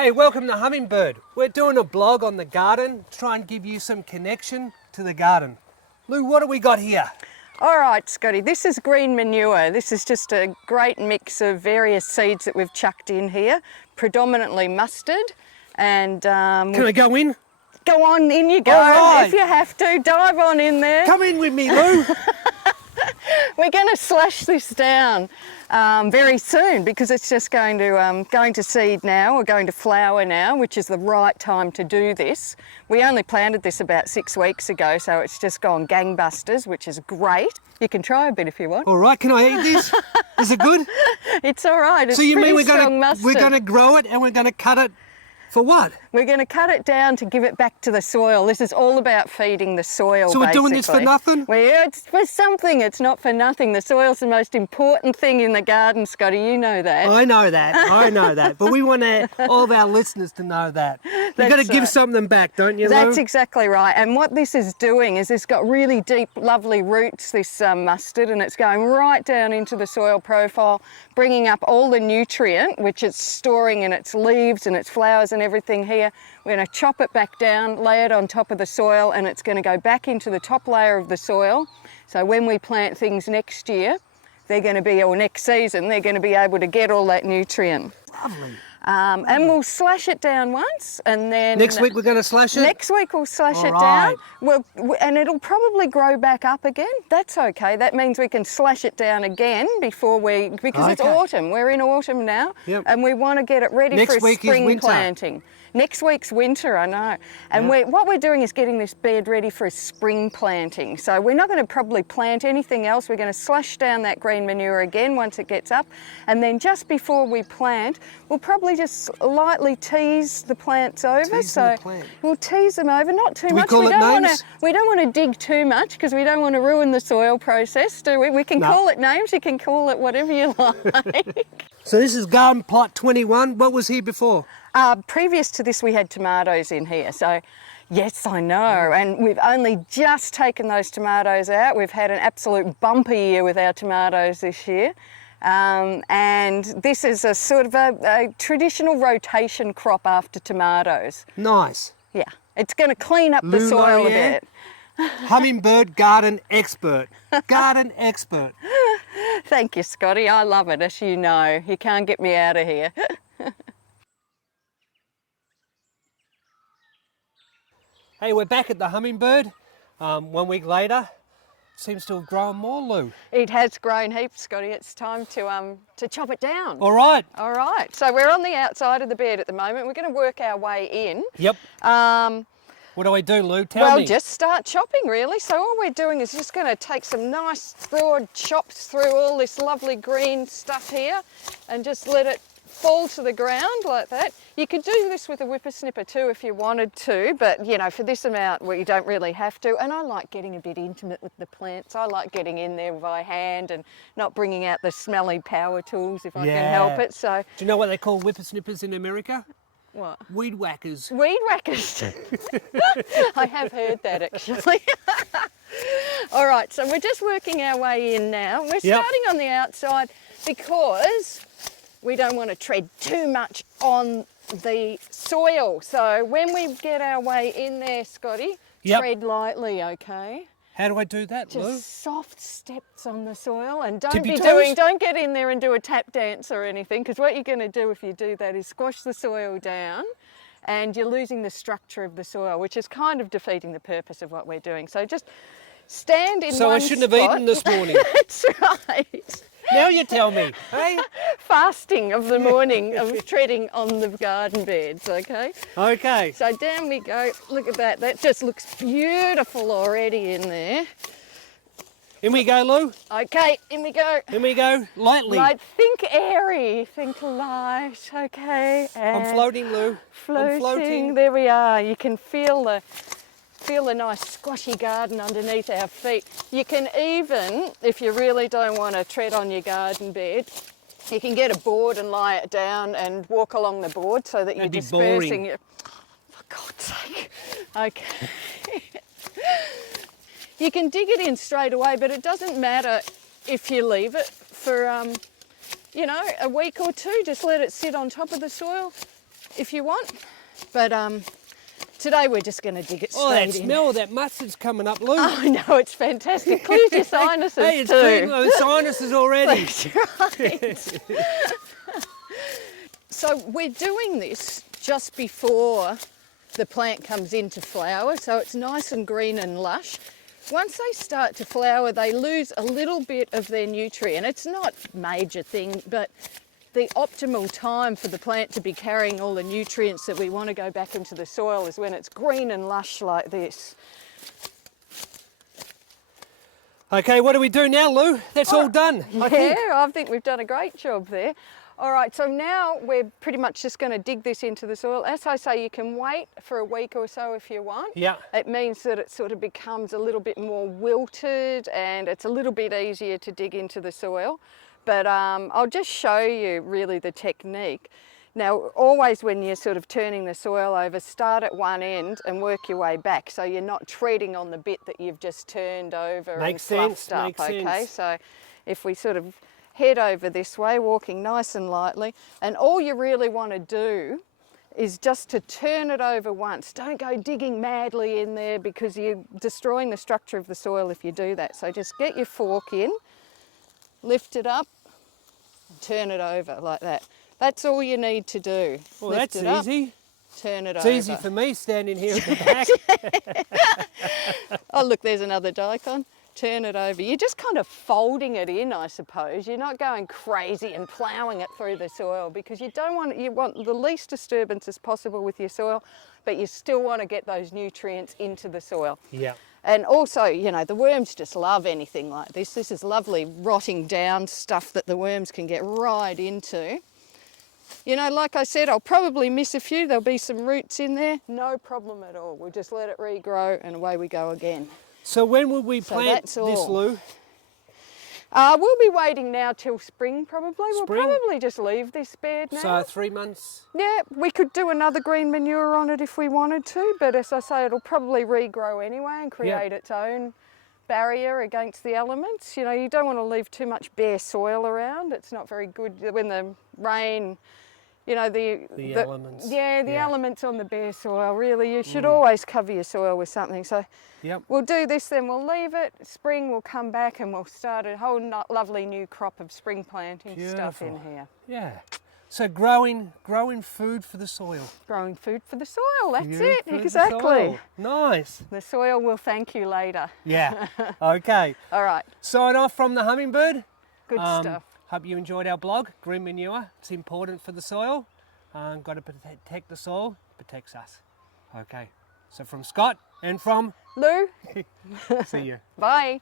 Hey, welcome to Hummingbird. We're doing a blog on the garden to try and give you some connection to the garden. Lou, what do we got here? All right, Scotty, this is green manure. This is just a great mix of various seeds that we've chucked in here, predominantly mustard. And Can I go in? go on, in you go. All right. If you have to, dive on in there. Come in with me, Lou. We're going to slash this down very soon because it's just going to seed now, or going to flower now, which is the right time to do this. We only planted this about 6 weeks ago, so it's just gone gangbusters, which is great. You can try a bit if you want. All right, can I eat this? Is it good? It's all right. It's So you mean pretty strong mustard. we're going to grow it and we're going to cut it for what? We're going to cut it down to give it back to the soil. This is all about feeding the soil, So we're doing this for nothing? Well, it's for something. It's not for nothing. The soil's the most important thing in the garden, Scotty. You know that. I know that. I know that. But we want all of our listeners to know that. You've got to That's give right. something back, don't you, Lou? That's exactly right. And what this is doing is it's got really deep, lovely roots, this mustard, and it's going right down into the soil profile, bringing up all the nutrient, which it's storing in its leaves and its flowers and everything here. We're going to chop it back down, lay it on top of the soil, and it's going to go back into the top layer of the soil. So when we plant things next year, they're going to be, or next season, they're going to be able to get all that nutrient. Lovely. And we'll slash it down once, and then Next week we're going to slash it? Next week we'll slash All it right. down. And it'll probably grow back up again. That's okay. That means we can slash it down again because it's Okay. autumn. We're in autumn now, Yep. and we want to get it ready Next for a week is spring winter. planting. Next week's winter, I know. And what we're doing is getting this bed ready for a spring planting. So we're not going to probably plant anything else. We're going to slash down that green manure again once it gets up. And then just before we plant, we'll probably just lightly tease the plants over. Tease so the plant. we'll tease them over, not too Do we much. call it names? We don't want to dig too much because we don't want to ruin the soil process, do we? We can No. call it names. You can call it whatever you like. So this is garden plot 21. What was here before? Previous to this, we had tomatoes in here. So, yes, I know. And we've only just taken those tomatoes out. We've had an absolute bumper year with our tomatoes this year. And this is a sort of a traditional rotation crop after tomatoes. Nice. Yeah, it's going to clean up the Lou soil a Laurier? bit. Hummingbird garden expert. Garden expert. Thank you, Scotty. I love it, as you know. You can't get me out of here. Hey, we're back at the Hummingbird. 1 week later, seems to have grown more, Lou. It has grown heaps, Scotty. It's time to chop it down. All right. All right. So we're on the outside of the bed at the moment. We're going to work our way in. Yep. What do I do, Lou? Tell Well, me. just start chopping, really. So all we're doing is just going to take some nice broad chops through all this lovely green stuff here and just let it fall to the ground like that. You could do this with a whippersnipper too if you wanted to, but you know, for this amount, well, you don't really have to. And I like getting a bit intimate with the plants. I like getting in there by hand and not bringing out the smelly power tools if I can help it. So, do you know what they call whippersnippers in America? what? Weed whackers. Weed whackers. I have heard that actually. All right, so we're just working our way in now. We're starting on the outside because we don't want to tread too much on the soil. So when we get our way in there, Scotty, tread lightly, okay? How do I do that, Lou? Just soft steps on the soil, and don't get in there and do a tap dance or anything, because what you're going to do if you do that is squash the soil down and you're losing the structure of the soil, which is kind of defeating the purpose of what we're doing. So just stand in one spot. So I shouldn't have eaten this morning. That's right. Now you tell me, hey? Fasting of the morning of treading on the garden beds, okay? Okay. So down we go. Look at that. That just looks beautiful already in there. In we go, Lou. Okay, in we go. In we go. Lightly. Light, think airy, think light, okay? And I'm floating, Lou. I'm floating. There we are. You can feel the nice squashy garden underneath our feet. You can even, if you really don't want to tread on your garden bed, you can get a board and lie it down and walk along the board so that you're dispersing it. For God's sake. Okay. You can dig it in straight away, but it doesn't matter if you leave it for, you know, a week or two. Just let it sit on top of the soil. if you want, but today we're just going to dig it straight Oh, that in. smell of that mustard's coming up, Lou. Oh no, it's fantastic. Clears your sinuses Hey, it's too. clearing those sinuses already. That's right. So we're doing this just before the plant comes into flower, so it's nice and green and lush. Once they start to flower, they lose a little bit of their nutrient. It's not a major thing, but the optimal time for the plant to be carrying all the nutrients that we want to go back into the soil is when it's green and lush like this. Okay, what do we do now, Lou? That's all done. I think. I think we've done a great job there. All right, so now we're pretty much just going to dig this into the soil. As I say, you can wait for a week or so if you want. Yeah. It means that it sort of becomes a little bit more wilted and it's a little bit easier to dig into the soil. But I'll just show you really the technique. Now, always when you're sort of turning the soil over, start at one end and work your way back so you're not treading on the bit that you've just turned over and fluffed up, okay? So if we sort of head over this way, walking nice and lightly, and all you really want to do is just to turn it over once. Don't go digging madly in there because you're destroying the structure of the soil if you do that. So just get your fork in, lift it up, turn it over like that. That's all you need to do. Well, Lift that's it up, easy. turn it It's over. easy for me standing here at the back. Oh look, there's another daikon. Turn it over. You're just kind of folding it in, I suppose. You're not going crazy and ploughing it through the soil because you don't want, you want the least disturbance as possible with your soil, but you still want to get those nutrients into the soil. Yeah. And also, you know, the worms just love anything like this. This is lovely rotting down stuff that the worms can get right into. You know, like I said, I'll probably miss a few. There'll be some roots in there. No problem at all. We'll just let it regrow and away we go again. So when will we So plant that's this, all. Lou? We'll be waiting now till spring probably. Spring? We'll probably just leave this bed now. So 3 months? Yeah, we could do another green manure on it if we wanted to, but as I say, it'll probably regrow anyway and create its own barrier against the elements. You know, you don't want to leave too much bare soil around. It's not very good when the rain, you know, the elements. Yeah, the elements on the bare soil, really. You should always cover your soil with something. So we'll do this, then we'll leave it. Spring we'll come back and we'll start a whole lovely new crop of spring planting stuff in here. Yeah. So growing food for the soil. Growing food for the soil, that's Food it, for the exactly. soil. Nice. The soil will thank you later. Yeah. Okay. All right. Sign off from the hummingbird. Good stuff. Hope you enjoyed our blog, Green Manure. It's important for the soil. Got to protect the soil, protects us. Okay. So from Scott and from Lou, see you. bye.